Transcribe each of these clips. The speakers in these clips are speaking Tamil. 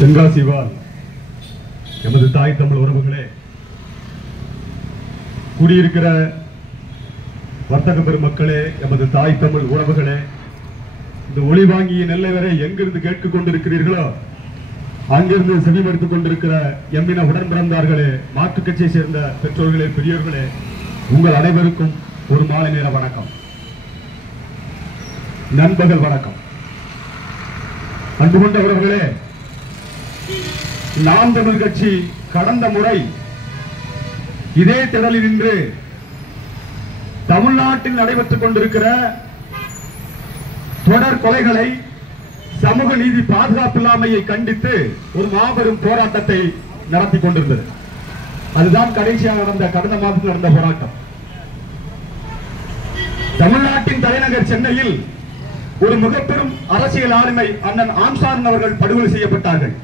தென்காசி வாழ் எமது தாய் தமிழ் உறவுகளே, கூடியிருக்கிற வர்த்தக பெருமக்களே, எமது தாய் தமிழ் உறவுகளே, இந்த ஒளி வாங்கிய நெல்லை வரை எங்கிருந்து கேட்டுக் கொண்டிருக்கிறீர்களோ அங்கிருந்து செவிமடுத்துக் கொண்டிருக்கிற எம்மின உடன் பிறந்தார்களே, மாற்றுக் கட்சியை சேர்ந்த பெற்றோர்களே, பெரியோர்களே, உங்கள் அனைவருக்கும் ஒரு மாலை நேர வணக்கம், நண்பகல் வணக்கம். அன்பு கொண்ட உறவுகளே, நாம் தமிழ் கட்சி கடந்த முறை இதே திடலில் நின்று தமிழ்நாட்டில் நடைபெற்றுக் கொண்டிருக்கிற தொடர் கொலைகளை, சமூக நீதி பாதுகாப்பில்லாமையை கண்டித்து ஒரு மாபெரும் போராட்டத்தை நடத்தி கொண்டிருந்தது. அதுதான் கடைசியாக நடந்த கடந்த மாதத்தில் நடந்த போராட்டம். தமிழ்நாட்டின் தலைநகர் சென்னையில் ஒரு மிகப்பெரும் அரசியல் ஆளுமை அண்ணன் ஆம்சான் அவர்கள் படுகொலை செய்யப்பட்டார்கள்.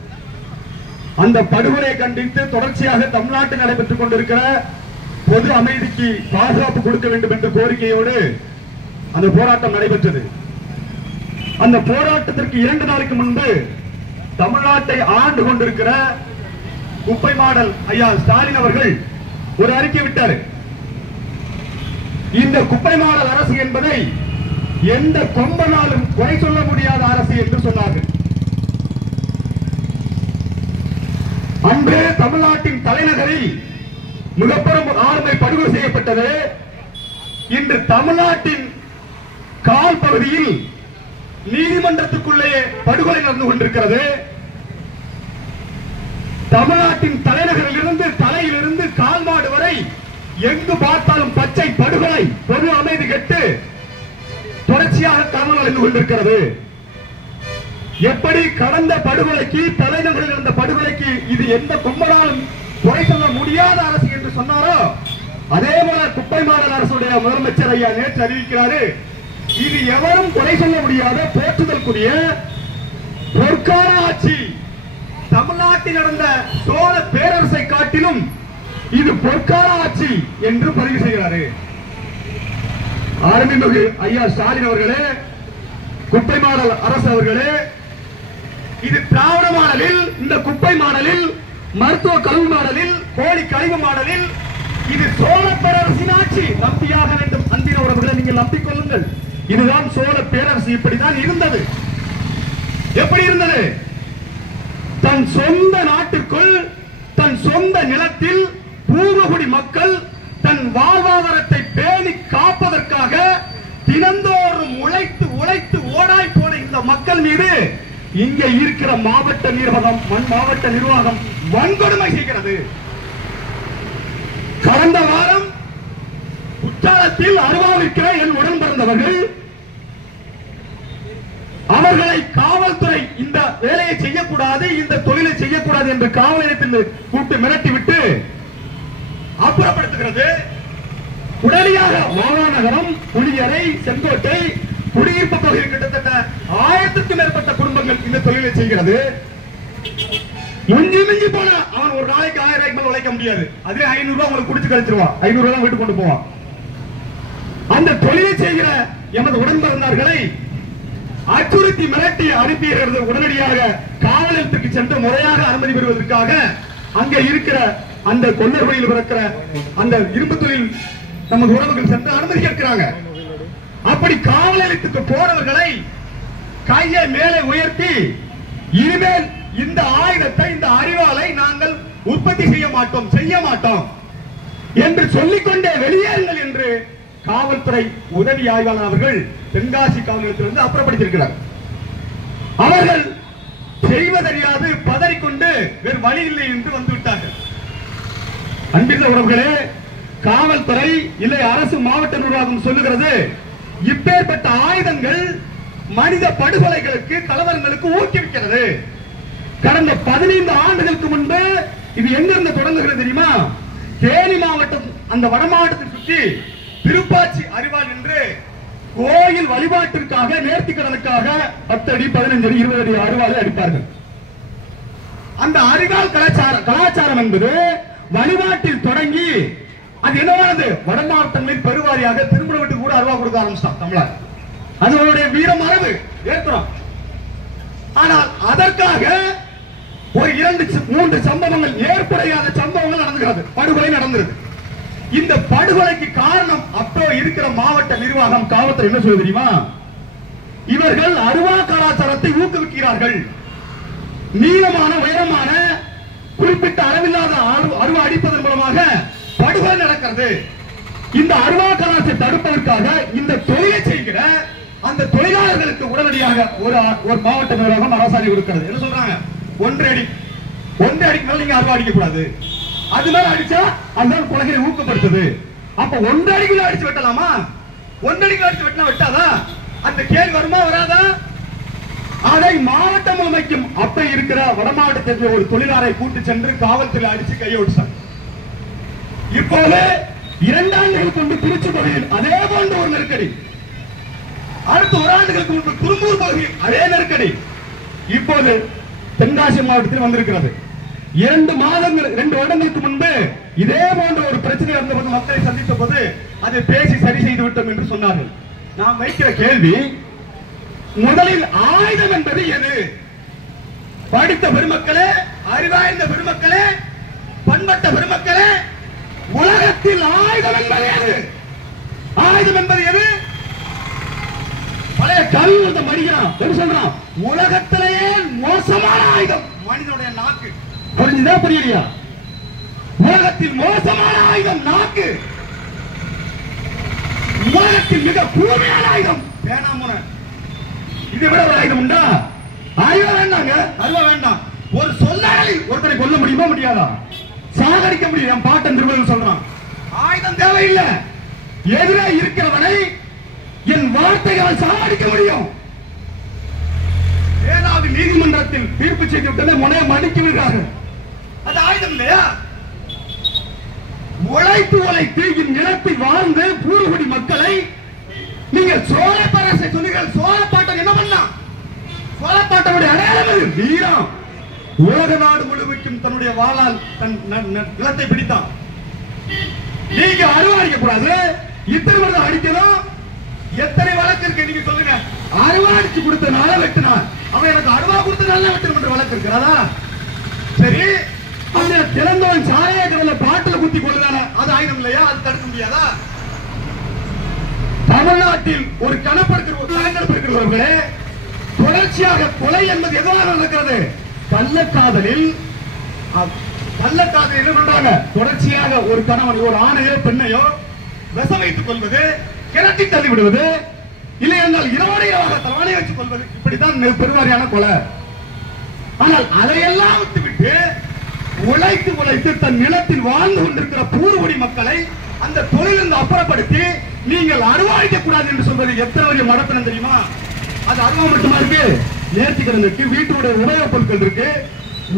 அந்த படுகொலையை கண்டித்து தொடர்ச்சியாக தமிழ்நாட்டில் நடைபெற்றுக் கொண்டிருக்கிற பொது அமைதிக்கு பாதுகாப்பு கொடுக்க வேண்டும் என்ற கோரிக்கையோடு அந்த போராட்டம் நடைபெற்றது. அந்த போராட்டத்திற்கு 2 நாளுக்கு முன்பு தமிழ்நாட்டை ஆண்டு கொண்டிருக்கிற குப்பை மாடல் ஐயா ஸ்டாலின் அவர்கள் ஒரு அறிக்கை விட்டார். இந்த குப்பை மாடல் அரசு என்பதை எந்த கொம்பனாலும் குறை சொல்ல முடியாத அரசு என்று சொன்னார்கள். அன்று தமிழ்நாட்டின் தலைநகரில் மிகப்பெரும் ஆளுமை படுகொலை செய்யப்பட்டது. இன்று தமிழ்நாட்டின் கால் பகுதியில் நீதிமன்றத்துக்குள்ளே படுகொலை நடந்து கொண்டிருக்கிறது. தமிழ்நாட்டின் தலைநகரில் இருந்து தலையிலிருந்து கால்மாடு வரை எங்கு பார்த்தாலும் பச்சை படுகொலை, பொது அமைதி கெட்டு தொடர்ச்சியாக காணல் அடைந்து கொண்டிருக்கிறது. எப்படி கடந்த படுகொலைக்கு, தலைநகரில் இருந்த படுகொலைக்கு இது எந்த கொம்பனாலும் குறை சொல்ல முடியாத அரசு என்று சொன்னாரோ, அதே போல குப்பை மாடல் அரசுடைய முதலமைச்சர் ஐயா நேற்று அறிவிக்கிறாரு, இது எவரும் குறை சொல்ல முடியாத போற்றுதற்குரிய பொற்கால ஆட்சி. தமிழ்நாட்டில் நடந்த சோழ பேரரசை காட்டிலும் இது பொற்கால ஆட்சி என்று பதிவு செய்கிறாரு. ஆரம்பிமிகு ஐயா ஸ்டாலின் அவர்களே, குப்பை மாடல் அரசு அவர்களே, இது திராவிட மாடலில், இந்த குப்பை மாடலில், மருத்துவ கல்வி மாடலில், கோழி கழிவு மாடலில் இது சோழ பேரரசின் ஆட்சி. நம்பியாக வேண்டும் அன்பின உறவுகளை, நீங்கள் நம்பிக்கொள்ளுங்கள். இதுதான் சோழ பேரரசு. இப்படிதான் இருந்தது. எப்படி இருந்தது? தன் சொந்த நாட்டுக்குள், தன் சொந்த நிலத்தில் பூர்வகுடி மக்கள் தன் வாழ்வாதாரத்தை பேணி காப்பதற்காக தினந்தோறும் உழைத்து உழைத்து ஓடாய் போன இந்த மக்கள் மீது இங்கே இருக்கிற மாவட்ட நிர்வாகம், மாவட்ட நிர்வாகம் வன்கொடுமை செய்கிறது. கடந்த வாரம் குற்றாலத்தில் அருவாவிற்கிற என் உடன் பிறந்தவர்கள், அவர்களை காவல்துறை இந்த வேலையை செய்யக்கூடாது, இந்த தொழிலை செய்யக்கூடாது என்று காவல் நிலையத்தில் கூப்பிட்டு மிரட்டிவிட்டு அப்புறப்படுத்துகிறது. உடனடியாக மாநகரம், புளியரை, செங்கோட்டை குடியிருப்பு பகுதியில் கிட்டத்தட்ட 1000க்கும் மேற்பட்ட குடும்பங்கள் இந்த தொழிலை செய்கிறது. மிஞ்சி போன அவன் ஒரு நாளைக்கு 1000 ரூபாய்க்கு மேல உழைக்க முடியாது. அதுவே 500 ரூபாய் உங்களுக்கு குடிச்சு கழிச்சிருவான். 500 ரூபாய் வீட்டு கொண்டு போவான். அந்த தொழிலை செய்கிற எமது உடன் பிறந்தார்களை அச்சுறுத்தி மிரட்டி அனுப்பியிருக்கிறது. உடனடியாக காவல் நிலையத்திற்கு சென்று முறையாக அனுமதி பெறுவதற்காக அங்கே இருக்கிற அந்த கொல்லர்களில் பிறக்கிற அந்த இரும்பு தொழில் நமது உறவுகள் சென்று அனுமதி கேட்கிறாங்க. அப்படி காவல் நிலையத்துக்கு போனவர்களை கையை மேலே உயர்த்தி, இனிமேல் இந்த ஆயுதத்தை, இந்த அறிவாலை நாங்கள் உற்பத்தி செய்ய மாட்டோம் என்று சொல்லிக்கொண்டே வெளியேறுங்கள் என்று காவல்துறை உதவி ஆய்வாளர் அவர்கள் தென்காசி காவல் நிலையத்திலிருந்து அப்புறப்படுத்தியிருக்கிறார். அவர்கள் செய்வதறியாது பதறிக்கொண்டு வேறு வழி இல்லை என்று வந்துவிட்டார்கள். அன்பிற்குரிய உறவுகளே, காவல்துறை இல்லை அரசு மாவட்ட நிர்வாகம் சொல்லுகிறது, இப்பேற்பட்ட ஆயுதங்கள் மனித படுகொலைகளுக்கு, கலவரங்களுக்கு ஊக்குவிக்கிறது. கடந்த 15 ஆண்டுகளுக்கு முன்பு இது எங்கிருந்து தொடங்குகிறது தெரியுமா? தேனி மாவட்டம், அந்த வட மாவட்டத்தை சுற்றி திருப்பாச்சி அரிவாள் என்று கோயில் வழிபாட்டிற்காக, நேர்த்திக்கடனுக்காக 10 அடி, 15 அடி, 20 அடி அரிவாளை அடிப்பார்கள். அந்த அரிவாள் கலாச்சாரம் என்பது வழிபாட்டில் தொடங்கி அது என்னவானது? வட மாவட்டங்களில் பெருவாரியாக திருமண வீட்டு கூட அருவா கொடுக்க ஆரம்பிச்சான் தமிழர். அது அவருடைய வீர மரபு ஏற்கிறோம். ஆனால் அதற்காக மூன்று சம்பவங்கள் ஏற்புடையாத சம்பவங்கள் நடந்துகிறது, படுகொலை நடந்திருக்கு. இந்த படுகொலைக்கு காரணம் அப்போ இருக்கிற மாவட்ட நிர்வாகம், காவல்துறை என்ன சொல்ல தெரியுமா? இவர்கள் அருவா கலாச்சாரத்தை ஊக்குவிக்கிறார்கள். நீளமான உயரமான குறிப்பிட்ட அளவில்லாத அருவா அடிப்பதன் மூலமாக படுகொலை நடக்கிறது. இந்த அருவா கலாச்சாரத்தை தடுப்பதற்காக இந்த தொழிலை செய்கிற அந்த தொழிலாளர்களுக்கு உடனடியாக ஒரு மாவட்ட நிர்வாகம் அரசாணை கொடுக்கிறது. என்ன சொல்றாங்க? 1 அடிக்கு மேல நீங்க அருவா அடிக்க கூடாது, அது மேல அடிச்சா அந்த கொலைகளை ஊக்கப்படுத்துது. அப்ப 1 அடிக்குள்ள அடிச்சு வெட்டலாமா? 1 அடிக்குள்ள அடிச்சு வெட்டினா வெட்டாதா? அந்த கேள்வி வருமா வராதா? அதை மாவட்டம் அமைக்கும் அப்ப இருக்கிற வட மாவட்டத்திற்கு ஒரு தொழிலாளரை கூட்டு சென்று காவல்துறை அடிச்சு கையை ஒடிச்சாங்க. இப்போது 2 ஆண்டுகளுக்கு முன்பு திருச்சி பகுதியில் அதே போன்ற ஒரு நெருக்கடி, அடுத்த 1 ஆண்டுகளுக்கு முன்பு குறும்பூர் பகுதியில் அதே நெருக்கடி இப்போது தென்காசி மாவட்டத்தில் வந்திருக்கிறது. 2 வருடங்களுக்கு முன்பு இதே போன்ற ஒரு பிரச்சனை வந்தபோது மக்களை சந்தித்த போது அதை பேசி சரி செய்து விட்டோம் என்று சொன்னார்கள். நாம் வைக்கிற கேள்வி, முதலில் ஆயுதம் என்பது எது? படித்த பெருமக்களே, அறிவாய்ந்த பெருமக்களே, பண்பட்ட பெருமக்களே, உலகத்தில் ஆயுதம் என்பது எது? ஆயுதம் என்பது எது? பழைய கல்வி மடிக்கிறான் என்ன சொல்றான்? உலகத்திலேயே மோசமான ஆயுதம் மனிதனுடைய நாக்கு. புரிஞ்சுதா புரியலையா? உலகத்தில் மோசமான ஆயுதம் நாக்கு. உலகத்தில் மிக கூர்மையான ஆயுதம் பேனாமுனை. இதை விட ஒரு ஆயுதம் உண்டா? ஆயுதம் வேண்டாங்க, அருவா வேண்டாம். ஒரு சொல்லாளி ஒருத்தரை கொல்ல முடியுமா முடியாதா? சாகடிக்க முடியும். என் பாட்டன் திருவள்ளுவர் சொல்றான், ஆயுதம் தேவையில்லை, எதிரே இருக்கிறவனை என் வார்த்தையால் சாகடிக்க முடியும். ஏதாவது நீதிமன்றத்தில் தீர்ப்பு செய்து விட்டதை முனையை மடிக்கி விடுறார்கள். அது ஆயுதம் இல்லையா? உழைத்து என் நிலத்தில் வாழ்ந்து பூர்வகுடி மக்களை நீங்கள் சோழ பரசை சொன்னீர்கள். சோழப்பாட்டன் என்ன பண்ணா? சோழப்பாட்டனுடைய அடையாளம் வீரம். உலக நாடு முழுவதும் தன்னுடைய வாளால் தன் நிலத்தை பிடித்தான். நீங்க அருவா அடிக்க கூடாது, இத்தனை வருடம் அடிக்கணும். எத்தனை வழக்கு இருக்கு நீங்க சொல்லுங்க? அருவா அடிச்சு கொடுத்தனால வெட்டினான், அவன் எனக்கு அருவா கொடுத்தனால வெட்டணும் என்ற வழக்கு இருக்கிறதா? சரி, அந்த திறந்தவன் சாரைய கடல பாட்டில் குத்தி கொள்ளுதான, அது ஆயுதம் இல்லையா? அது தடுக்க முடியாதா? தமிழ்நாட்டில் ஒரு கணக்கெடுப்பு இருக்கிறவர்களே, தொடர்ச்சியாக கொலை என்பது எதுவாக நடக்கிறது? கள்ளக்காதலில் என்ன பண்றாங்க? தொடர்ச்சியாக ஒரு கணவன் ஒரு ஆணையோ பெண்ணையோ விஷ வைத்துக் கொள்வது, கிணற்றி தள்ளி விடுவது, இல்லை என்றால் இரவாக தவணை வச்சுக் கொள்வது, இப்படித்தான் பெருவாரியான கொலை. ஆனால் அதையெல்லாம் விட்டுவிட்டு உழைத்து தன் நிலத்தில் வாழ்ந்து கொண்டிருக்கிற பூர்வகுடி மக்களை அந்த தொழிலிருந்து அப்புறப்படுத்தி நீங்கள் அருவாடிக்க கூடாது என்று சொல்வது எத்தனை வரைய மடத்தனம் தெரியுமா? அது அருவா மட்டுமா இருக்கு, நேர்த்திக்கடன் இருக்கு, வீட்டுடைய உபயோகப் பொருட்கள் இருக்கு,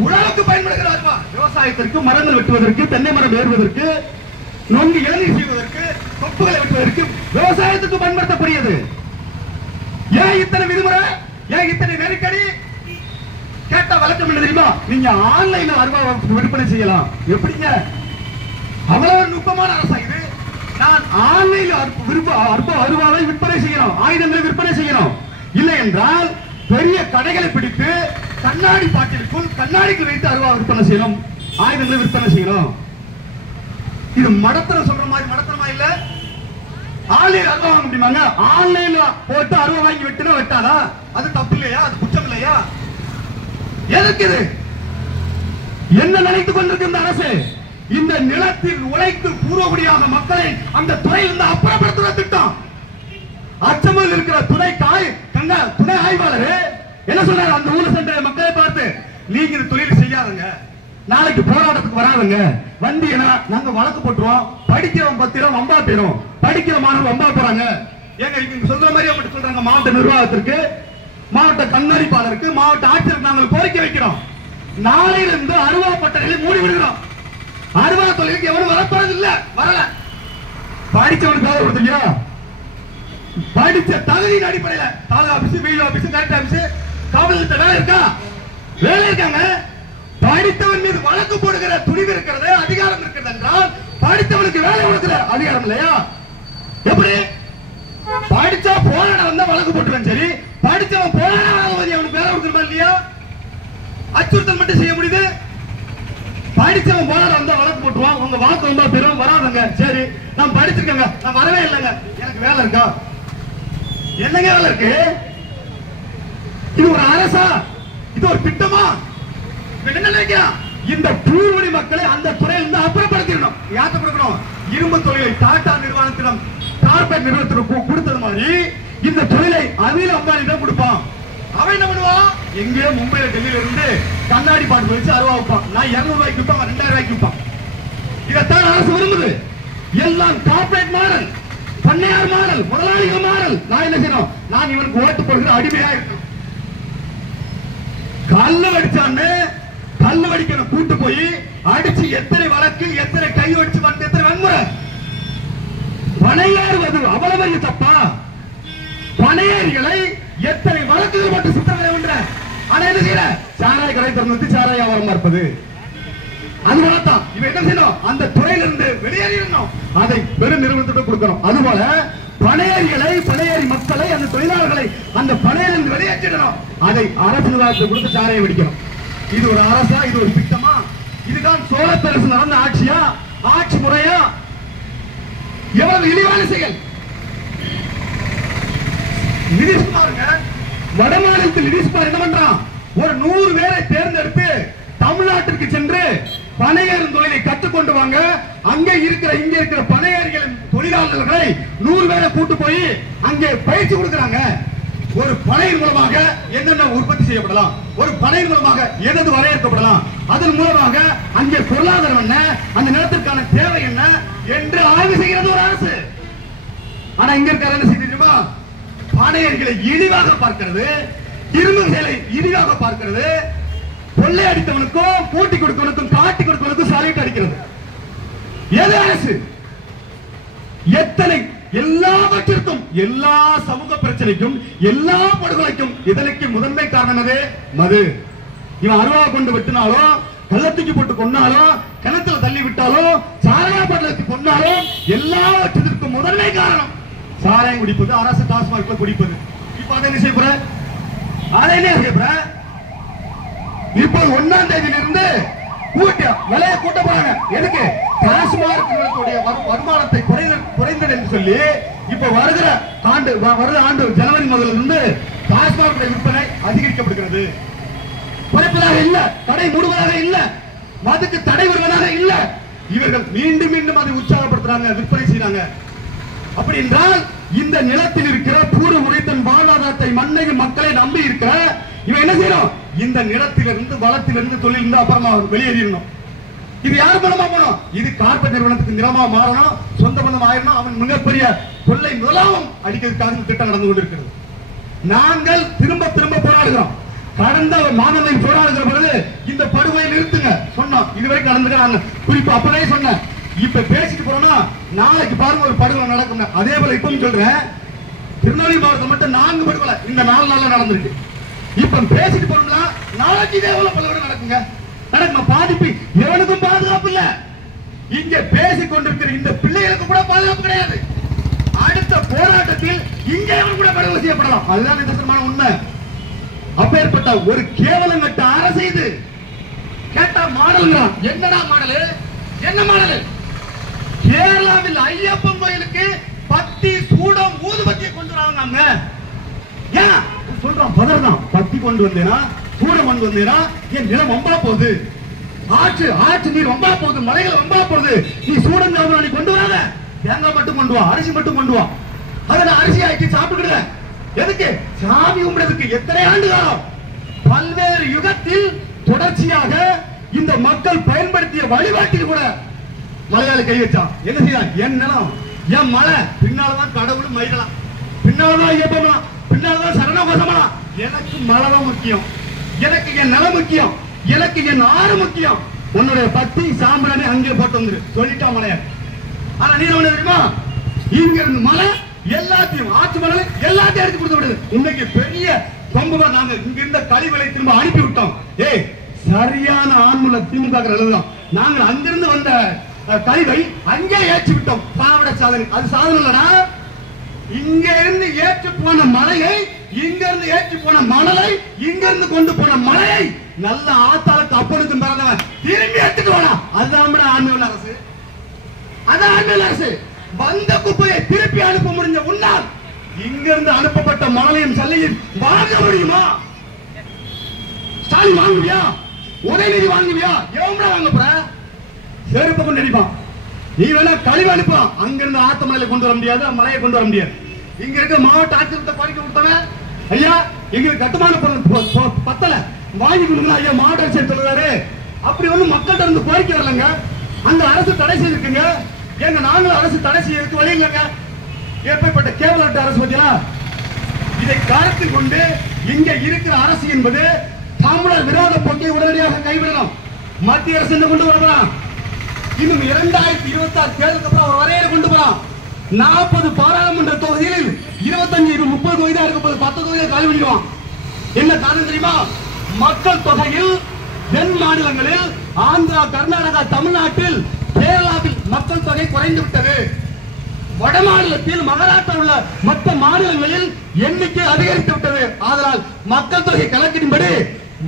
உழவுக்கு பயன்படுகிற அருவா, விவசாயத்திற்கு, மரங்கள் வெட்டுவதற்கு, தென்னை மரம் ஏறுவதற்கு, நொங்கு இளநீர் செய்வதற்கு, கொப்புகளை வெட்டுவதற்கு, விவசாயத்துக்கு பயன்படுத்தக்கூடியது. ஏன் இத்தனை விதிமுறை? ஏன் இத்தனை நெருக்கடி? கேட்ட வழக்கம் என்ன தெரியுமா? நீங்க ஆன்லைன்ல அருவா விற்பனை செய்யலாம். எப்படிங்க? அவ்வளவு நுட்பமான அரசா இது? நான் ஆன்லைன்ல அருவாவை விற்பனை செய்யணும், ஆயுதங்களை விற்பனை செய்யணும். இல்லை என்றால் பெரிய கடைகளை பிடித்து கண்ணாடி பாட்டிற்குள் கண்ணாடிக்கு வைத்து அருவா விற்பனை செய்யணும், ஆயுதங்களை விற்பனை செய்யணும். இது மடத்தனம் சொல்ற மாதிரி மடத்தனமா இல்ல? ஆன்லைன் அருவா வாங்க முடியுமாங்க? ஆன்லைன்ல போட்டு அருவா வாங்கி வெட்டினா வெட்டாதா? அது தப்பு இல்லையா? அது குற்றம் இல்லையா? எதற்கு இது? என்ன நினைத்துக் கொண்டிருக்கிற இந்த அரசு? இந்த நிலத்தில் உழைத்து பூர்வகுடியாக மக்களை அந்த துறையிலிருந்து அப்புறப்படுத்துற திட்டம். அச்சமில் இருக்கிற துணை ஆய்வாளர் என்ன சொல்றாரு? அந்த ஊர்ல சென்ற மக்களை பார்த்து, நீங்க இந்த தொழில் செய்யாதுங்க, நாளைக்கு போராட்டத்துக்கு வராதுங்க, வந்தீங்கன்னா நாங்க வழக்கு போட்டுருவோம், படிக்கிறவன் 10 ரூபா வம்பா போயிடும், படிக்கிற மாணவர் வம்பா போறாங்க. ஏங்க இவங்க சொல்ற மாதிரி அவங்க சொல்றாங்க. மாவட்ட நிர்வாகத்திற்கு, மாவட்ட கண்காணிப்பாளருக்கு, மாவட்ட ஆட்சியருக்கு நாங்கள் கோரிக்கை வைக்கிறோம், நாளையிலிருந்து அருவா பட்டறைகளை மூடி விடுகிறோம். அருவா தொழிலுக்கு எவரும் வரப்போறது இல்ல, வரல. படிச்சவனுக்கு வேலை கொடுத்தீங்க, படிச்ச தகுதியின் அடிப்படையில் தாலுகா ஆபீஸ், வீடு ஆபீஸ், கலெக்டர் ஆபீஸ், காவல் நிலையத்தில் வேலை இருக்கா? வேலை இருக்காங்க. படித்தவன் மீது வழக்கு போடுகிற துணிவு இருக்கிறது, அதிகாரம் இருக்கிறது என்றால் படித்தவனுக்கு வேலை கொடுக்கிற அதிகாரம் இல்லையா? எப்படி? படிச்சா போராட வந்தா வழக்கு போட்டுருவேன், சரி, படிச்சவன் போராட அவனுக்கு வேலை கொடுக்கணுமா இல்லையா? அச்சுறுத்தல் மட்டும் செய்ய முடியுது. படிச்சவன் போராட வந்தா வழக்கு போட்டுருவான். உங்க வாக்கு ரொம்ப பெரும் வராதுங்க. சரி நான் படிச்சிருக்கேங்க, நான் வரவே இல்லைங்க, எனக்கு வேலை இருக்கா? என்னங்க வேலை இருக்கு? இது ஒரு அரசா? இது ஒரு திட்டமா? என்ன நினைக்கிறான்? இந்த பூர்வடி மக்களை அந்த துறையில் இருந்து அப்புறப்படுத்திடணும். யார்கிட்ட கொடுக்கணும்? இரும்பு தொழிலை டாடா நிறுவனத்திடம், கார்பரேட் நிறுவனத்திடம் கொடுத்தது மாதிரி இந்த தொழிலை அனில் அம்பானிடம் கொடுப்பான். அவன் என்ன பண்ணுவான்? எங்கேயோ மும்பையில டெல்லியில இருந்து கண்ணாடி பாட்டு வச்சு அருவா வைப்பான். நான் 200 ரூபாய்க்கு விற்பான், 2000 ரூபாய்க்கு விற்பான். இதைத்தான் அரசு விரும்புது. எல்லாம் கார்பரேட் மாடல், பண்ணையார் மாடல், முதலாளிகள் மாடல். நான் என்ன செய்யணும்? நான் இவனுக்கு ஓட்டு போடுகிற அடிமையா இருக்கணும். கல்லு அடிச்சான்னு கல்லு அடிக்கணும் கூட்டு போய் அடிச்சு எத்தனை வழக்கு, எத்தனை கை வச்சு வந்து, எத்தனை வன்முறை. பணையாறுவது அவ்வளவு பெரிய தப்பா? பணையாரிகளை எத்தனை வழக்குகள் மட்டும் சித்திரவதை பண்ற. ஆனா என்ன செய்யற? சாராய கடை திறந்து சாராய வியாபாரம் இருப்பது. அதுபோலத்தான் இவன் என்ன செய்யணும்? அந்த துறையிலிருந்து வெளியேறிடணும், அதை பெரும் நிறுவனத்திற்கு கொடுக்கணும். அதுபோல பணையாரிகளை, பணையாரி மக்களை, அந்த தொழிலாளர்களை அந்த பணையிலிருந்து வெளியேற்றிடணும். அதை அரசு நிர்வாகத்தை கொடுத்து சாராயம் வெடிக்கணும். இது ஒரு அரசா? இது ஒரு திட்டமா? இதுதான் சோழ பேரரசு நடந்த ஆட்சியா? ஆட்சி முறையா? எவ்வளவு இழிவான செயல்! நிதிஷ்குமாருங்க, வட மாநிலத்தில் நிதிஷ்குமார் என்ன பண்றான்? ஒரு 100 பேரை தேர்ந்தெடுத்து தமிழ்நாட்டிற்கு சென்று பணையேறும் தொழிலை கற்றுக்கொண்டு வாங்க. அங்கே இருக்கிற, இங்க இருக்கிற பணையேறிகளின் தொழிலாளர்களை 100 பேரை கூட்டு போய் அங்கே பயிற்சி கொடுக்கிறாங்க. ஒரு பணையின் மூலமாக என்னென்ன உற்பத்தி செய்யப்படலாம், ஒரு பணையின் மூலமாக எது வரையறுக்கப்படலாம், அதன் மூலமாக அங்கே பொருளாதாரம் என்ன, அந்த நிலத்திற்கான தேவை என்ன என்று ஆய்வு செய்கிறது ஒரு அரசு. ஆனா இங்க இருக்கிற என்ன செய்யுமா? பணையர்களை இழிவாக பார்க்கிறது, இரும்பு செயலை இழிவாக பார்க்கிறது, கொள்ளை அடித்தவனுக்கும் பூட்டி கொடுத்தவனுக்கும் காட்டி கொடுத்தவனுக்கும் சாலிட்டு அடிக்கிறது. எது அரசு? எத்தனை எல்லாவற்றிற்கும், எல்லா சமூக பிரச்சனைக்கும், எல்லா படுகொலைக்கும் இதற்கு முதன்மை காரணம் எது? மது. இவன் அருவா கொண்டு வெட்டினாலும், கள்ளத்துக்கு போட்டு கொண்டாலும், கிணத்துல தள்ளி விட்டாலும், சாராய பாட்டில் கொண்டாலும் எல்லாவற்றிற்கும் முதன்மை காரணம் சாராயம் குடிப்பது, அரசு டாஸ்மார்க்ல குடிப்பது. இப்ப அதை என்ன செய்ய போற? அதை என்ன செய்ய போற? இப்போ 1ஆம் தேதியிலிருந்து விலையை கூட்ட போறாங்க. எதுக்கு? டாஸ்மார்க் வருமானத்தை குறைந்தது என்று சொல்லி இப்ப வருகிற ஆண்டு ஜனவரி முதல்ல இருந்து டாஸ்மார்க் விற்பனை அதிகரிக்கப்படுகிறது. குறைப்பதாக இல்ல, கடை மூடுவதாக இல்ல, மதுக்கு தடை வருவதாக இல்ல. இவர்கள் மீண்டும் மீண்டும் அதை உற்சாகப்படுத்துறாங்க, விற்பனை செய்யறாங்க. அப்படி என்றால் இந்த நிலத்தில் இருக்கிற பூர்வ உடைத்தன் வாழ்வாதாரத்தை, மண்ணையும் மக்களை நம்பி இருக்கிற இவன் என்ன செய்யணும்? இந்த நிலத்திலிருந்து, வளத்திலிருந்து, தொழிலிருந்து அப்புறமா வெளியேறணும். இது யார் மூலமா போனோம்? இது கார்பரேட் நிறுவனத்துக்கு நிலமா மாறணும், சொந்த பந்தம் ஆயிரணும். அவன் மிகப்பெரிய கொள்ளை முதலாவும் அடிக்கிறதுக்காக திட்டம் நடந்து கொண்டிருக்கிறது. நாங்கள் திரும்ப திரும்ப போராடுகிறோம். கடந்த மாதங்களில் போராடுகிற பொழுது இந்த படுகொலை நிறுத்துங்க சொன்னோம். இதுவரைக்கும் நடந்துக்க நான் குறிப்பு அப்பவே சொன்னேன். இப்ப பேசிட்டு போறோம்னா நாளைக்கு பாருங்க ஒரு படுகொலை நடக்கும். அதே போல இப்பவும் சொல்றேன், திருநெல்வேலி மாவட்டத்தில் மட்டும் 4 படுகொலை இந்த 4 நாள்ல நடந்திருக்கு. இப்ப பேசிட்டு போறோம்னா நாளைக்கு இதே போல பல நடக்குங்க. நடக்குமா? பாதிப்பு எவனுக்கும் பாதுகாப்பு இல்ல. இங்க பேசிக் கொண்டிருக்கிற இந்த பிள்ளைகளுக்கு கூட பாதுகாப்பு கிடையாது. அடுத்த போராட்டத்தில் இங்கே அவன் கூட படுகொலை செய்யப்படலாம். அதுதான் நிதர்சனமான உண்மை. அப்பேற்பட்ட ஒரு கேவலம் கட்ட அரசு இது. கேட்டா மாடல்ங்கிறான். என்னடா மாடல்? என்ன மாடல்? கேரளாவில் ஐயப்பன் கோயிலுக்கு பத்தி சூடம் ஊதுபத்தியை கொண்டு வராங்க. ஏன் சொல்றான்? பதறான். பத்தி கொண்டு வந்தேனா, சூடம் கொண்டு வந்தேனா, என் நிலம் வம்பா போகுது, ஆற்று நீர் வம்பா போகுது, மலைகள் வம்பா போகுது, நீ சூடம் நீ கொண்டு வராத, தேங்காய் மட்டும் கொண்டு வா, அரிசி மட்டும் கொண்டு வா, அதை நான் அரிசி ஆக்கி சாப்பிட்டுக்கிறேன். எதுக்கு? சாமி கும்பிடுறதுக்கு. எத்தனை ஆண்டு காலம், பல்வேறு யுகத்தில் தொடர்ச்சியாக இந்த மக்கள் பயன்படுத்திய வழிபாட்டில் கூட மலையாளி கை வச்சான். என்ன செய்யலாம்? என் நிலம், என் மலை, பின்னால்தான் கடவுளும் மயிரலாம், பின்னால்தான் ஐயப்பலாம், பின்னால்தான் சரணகோசமலாம். எனக்கு மலை தான் முக்கியம், எனக்கு என் நிலம் முக்கியம், எனக்கு என் ஆறு முக்கியம். உன்னுடைய பத்தி சாம்பிராணி அங்கே போட்டு வந்துரு சொல்லிட்டா மலையார். ஆனா நீ என்ன தெரியுமா? இங்க இருந்து மலை எல்லாத்தையும், ஆற்று மலை எல்லாத்தையும் எடுத்து கொடுத்து விடுது. இன்னைக்கு பெரிய கொம்புமா நாங்க இங்க இருந்த கழிவுகளை திரும்ப அனுப்பி விட்டோம். ஏய், சரியான ஆண்முள்ள திமுக எழுதுறோம். நாங்கள் அங்கிருந்து வந்த கழிவை அங்கே ஏற்றி விட்டோம். பாவட சாதனை. அது சாதனை இல்லடா. இங்க இருந்து ஏற்று போன மலையை இங்க இருந்து ஏற்றி போன மணலை இங்க இருந்து கொண்டு போன மலையை நல்ல ஆத்தாளுக்கு அப்பனுக்கு பிறந்தவன் திரும்பி எடுத்துட்டு வாடா. அதுதான் ஆண்மையுள்ள அரசு. அதான் ஆண்மையுள்ள அரசு. வந்த குப்பையை திருப்பி அனுப்ப முடிஞ்ச உன்னால் இங்கிருந்து அனுப்பப்பட்ட மணலையும் சல்லையும் வாங்க முடியுமா? ஸ்டாலின் வாங்குவியா? உதயநிதி வாங்குவியா? எவன்டா வாங்க போற? செருப்ப கொண்டு அடிப்பான். நீ வேணா கழிவு அனுப்பலாம். அங்கிருந்து ஆத்த மலையில கொண்டு வர முடியாது, மலையை கொண்டு வர முடியாது. இங்க இருக்க மாவட்ட ஆட்சியர்கிட்ட கோரிக்கை கொடுத்தவன், ஐயா எங்களுக்கு கட்டுமான பொருள் பத்தல வாங்கி கொடுங்க ஐயா மாவட்ட ஆட்சியர் சொல்லுவாரு. அப்படி ஒண்ணு மக்கள்கிட்ட இருந்து கோரிக்கை வரலங்க. அந்த அரசு தடை செய்திருக்குங்க. எங்க நாங்களும் அரசு தடை செய்யறதுக்கு வழி இல்லைங்க. எப்படிப்பட்ட கேவலட்ட அரசு பத்தியா? இதை கருத்தில் கொண்டு இங்க இருக்கிற அரசு என்பது தமிழர் விரோத போக்கை உடனடியாக கைவிடணும். மத்திய அரசு கொண்டு வரலாம். இன்னும் 2026 தேர்தலுக்கு அப்புறம் ஒரு வரையறை கொண்டு போறான். 40 பாராளுமன்ற தொகுதிகளில் 25-30 வயதா இருக்க 10 தொகுதியை காலி பண்ணிடுவான். என்ன காரணம் தெரியுமா? மக்கள் தொகையில் தென் மாநிலங்களில் ஆந்திரா, கர்நாடகா, தமிழ்நாட்டில், கேரளாவில் மக்கள் தொகை குறைந்து விட்டது. வட மாநிலத்தில், மகாராஷ்டிரா உள்ள மற்ற மாநிலங்களில் எண்ணிக்கை அதிகரித்து விட்டது. ஆதலால் மக்கள் தொகை கணக்கின்படி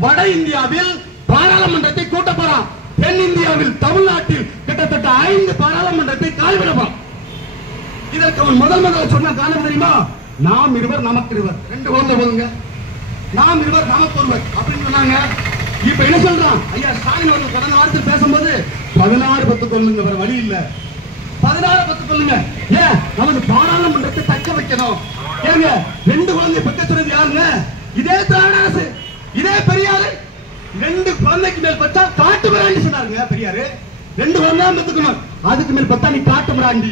வட இந்தியாவில் பாராளுமன்றத்தை கூட்ட போறான். தென் இந்தியாவில், தமிழ்நாட்டில் கிட்டத்தட்ட 5 பாராளுமன்றத்தை காலிவிடப்போம். இதற்கு அவன் முதல் சொன்ன காரணம் தெரியுமா? நாம் இருவர் நமக்கு இருவர், 2 குழந்தை போதுங்க. நாம் இருவர் நமக்கு ஒருவர் அப்படின்னு சொன்னாங்க. இப்ப என்ன சொல்றான் ஐயா ஸ்டாலின் அவர்கள் கடந்த வாரத்தில் பேசும்போது 16-10 கொள்ளுங்க, வேற வழி இல்ல. 16-10 கொள்ளுங்க. ஏன் நமது பாராளுமன்றத்தை தக்க வைக்கணும். ஏங்க 2 குழந்தை பெற்ற சொன்னது யாருங்க? இதே திராவிட அரசு, இதே பெரியாரு. 2 குழந்தைக்கு மேல் பத்தா காட்டு மிராண்டி சொன்னாருங்க பெரியாரு. 2 குழந்தை பெத்துக்கணும், அதுக்கு மேல் பத்தா நீ காட்டு மிராண்டி,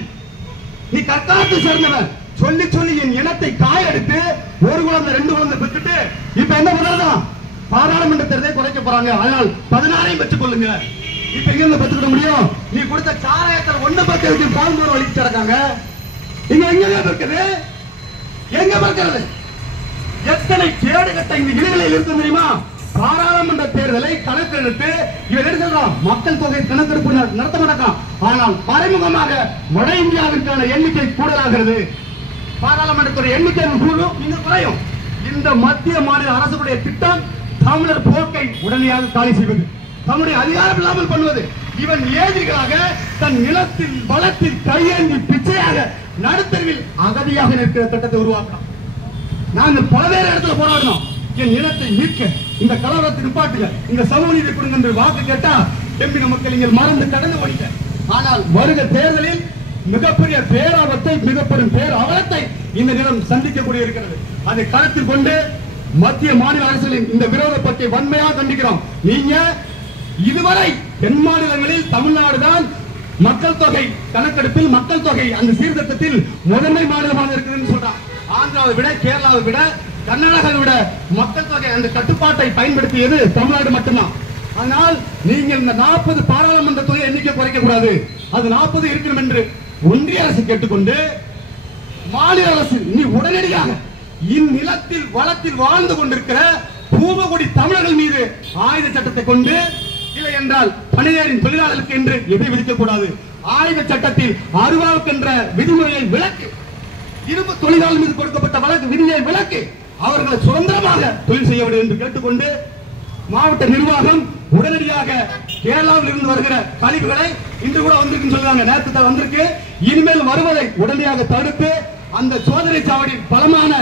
நீ கற்காட்டு சேர்ந்தவன் சொல்லி சொல்லி என் இனத்தை காயெடுத்து 1 குழந்தை 2 குழந்தை பெற்றுட்டு இப்ப என்ன பண்றதா? பாராளுமன்ற தேர்தலை குறைக்க போறாங்க. அதனால் 16 பெற்றுக் கொள்ளுங்க. இப்ப எங்க பெற்றுக்கிட முடியும்? நீ கொடுத்த சாராயத்தில் 1 பக்கத்துக்கு பால்மோர் வலிச்சு கிடக்காங்க. இங்க எங்க இருக்குது? எங்க பார்க்கிறது? எத்தனை கேடு கட்ட இந்த இடைநிலையில் இருக்கு தெரியுமா? பாராளுமன்ற தேர்தலை கணக்கெடுத்து இவன் எடுக்கலாம். மக்கள் தொகை கணக்கெடுப்பு நடத்த மாட்டான். ஆனால் மறைமுகமாக வட இந்தியாவிற்கான எண்ணிக்கை கூடுதலாகிறது. பாராளுமன்றத்துடைய எண்ணிக்கை இங்கு குறையும். இந்த மத்திய மாநில அரசுடைய திட்டம் தமிழர் போக்கை உடனடியாக காலி செய்வது, தம்முடைய அதிகாரம் இல்லாமல் பண்ணுவது. இவன் ஏதிகளாக தன் நிலத்தில் வளத்தில் கையேந்தி பிச்சையாக நடுத்தருவில் அகதியாக நிற்கிற திட்டத்தை உருவாக்கலாம். நாங்கள் பல்வேறு இடத்துல போராடணும். என் நிலத்தை மீட்க, இந்த கலவரத்தை நிப்பாட்டுங்க, இந்த சமூக நீதி கொடுங்க என்று வாக்கு கேட்டா எம்பின மக்கள் நீங்கள் மறந்து கடந்து ஓடிக்க. ஆனால் வருக தேர்தலில் மிகப்பெரிய பேராபத்தை, மிகப்பெரும் பேரவலத்தை இந்த நிலம் சந்திக்கக்கூடிய இருக்கிறது. அதை கருத்தில் கொண்டு மத்திய மாநில அரசுகளின் இந்த விரோத போக்கை வன்மையாக கண்டிக்கிறோம். நீங்க இதுவரை தென் மாநிலங்களில் தமிழ்நாடு தான் மக்கள் தொகை கணக்கெடுப்பில், மக்கள் தொகை அந்த சீர்திருத்தத்தில் முதன்மை மாநிலமாக இருக்குதுன்னு சொல்றான். ஆந்திராவை விட, கேரளாவை விட, கர்நாடகாவை விட மக்கள் தொகை அந்த கட்டுப்பாட்டை பயன்படுத்தியது தமிழ்நாடு மட்டும்தான். ஆனால் நீங்கள் இந்த 40 பாராளுமன்ற தொகை எண்ணிக்கை குறைக்க கூடாது, அது 40 இருக்கணும் என்று ஒன்றிய அரசு கேட்டுக்கொண்டு மாநில அரசு நீ உடனடியாக இந்நிலத்தில் வளத்தில் வாழ்ந்து கொண்டிருக்கிற பூமகுடி தமிழர்கள் மீது ஆயுத சட்டத்தை கொண்டு, இல்லை என்றால் பணியாளரின் தொழிலாளர்களுக்கு என்று எதை விதிக்கக்கூடாது. ஆயுத சட்டத்தில் அருவாவுக்கு என்ற விதிமுறையை விலக்கு, இரும்பு தொழிலாளர் மீது கொடுக்கப்பட்ட வழக்கு விதியை விலக்கு, அவர்களை சுதந்திரமாக தொழில் செய்ய வேண்டும் என்று கேட்டுக்கொண்டு மாவட்ட நிர்வாகம் உடனடியாக கேரளாவில் இருந்து வருகிற கழிவுகளை இன்று கூட வந்திருக்கு சொல்றாங்க, நேற்று தான் வந்திருக்கு, இனிமேல் வருவதை உடனடியாக தடுத்து அந்த சோதனை சாவடி பலமான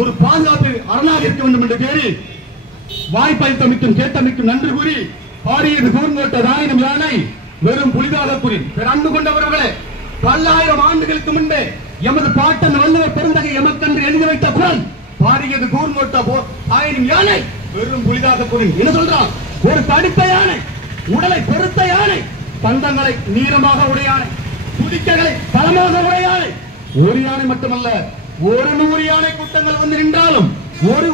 ஒரு பாதுகாப்பு அரணாக இருக்க வேண்டும் என்ற பேரில் வாய்ப்பளித்தமைக்கும் கேட்டமைக்கும் நன்றி கூறி பாடியது கூர்ங்கோட்ட ராயனும் யானை வெறும் புலிதாக கூறி அன்பு கொண்டவர்களே, பல்லாயிரம் ஆண்டுகளுக்கு முன்பே எமது பாட்டன் வள்ளுவர் பெருந்தகை எமக்கென்று எழுதி வைத்த குரல் பாடியது கூர்ங்கோட்ட ராயனும் யானை வெறும் புலிதாக கூறி என்ன சொல்றான்? ஒரு தடித்த யானை, உடலை பெருத்த யானை, தந்தங்களை நீளமாக உடையானை, துதிக்கைகளை பலமாக உடையானை. ஒரு யானை மட்டுமல்ல, 100 யானை கூட்டங்கள் வந்து நின்றாலும், ஒரு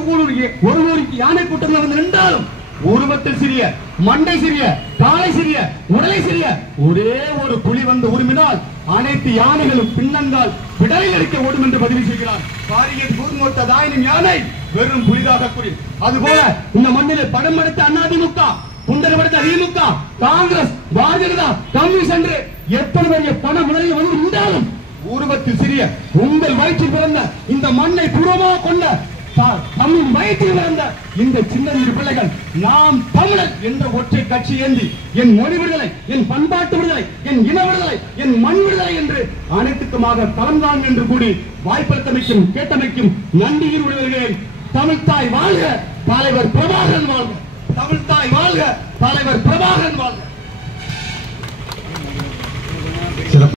யானை கூட்டங்கள் வந்து நின்றாலும் உருவத்தில் சிறிய, மண்டை சிறிய, காலை சிறிய, உடலை சிறிய ஒரே ஒரு புலி வந்து உரிமினால் அனைத்து யானைகளும் பின்னங்கால் விடலில் அடிக்க ஓடும் என்று பதிவு செய்கிறார். பாரியது கூர்ங்கோட்ட ராயனின் யானை வெறும் புலிதாக கூறி. அதுபோல இந்த மண்ணில் படம் எடுத்த அதிமுக, குண்டர் எடுத்த திமுக, காங்கிரஸ், பாரதிய ஜனதா, கம்யூனிஸ்ட் என்று எத்தனை பெரிய பண முதலில் வந்து நின்றாலும் உருவத்தில் சிறிய, உங்கள் வயிற்றில் பிறந்த இந்த மண்ணை பூர்வமாக கொண்ட தமிழ் வயிற்றில் வந்த இந்த சின்னஞ்சிறு பிள்ளைகள் நாம் தமிழர் என்ற ஒற்றை கட்சி ஏந்தி என் மொழி விடுதலை, என் பண்பாட்டு விடுதலை, என் இன விடுதலை, என் மண் விடுதலை என்று அனைத்துக்குமாக தளம்தான் என்று கூடி வாய்ப்பளித்தமைக்கும் கேட்டமைக்கும் நன்றியில் விடுகிறேன். தமிழ் தாய் வாழ்க, தலைவர் பிரபாகரன் வாழ்க. தமிழ் தாய் வாழ்க, தலைவர் பிரபாகரன் வாழ்க.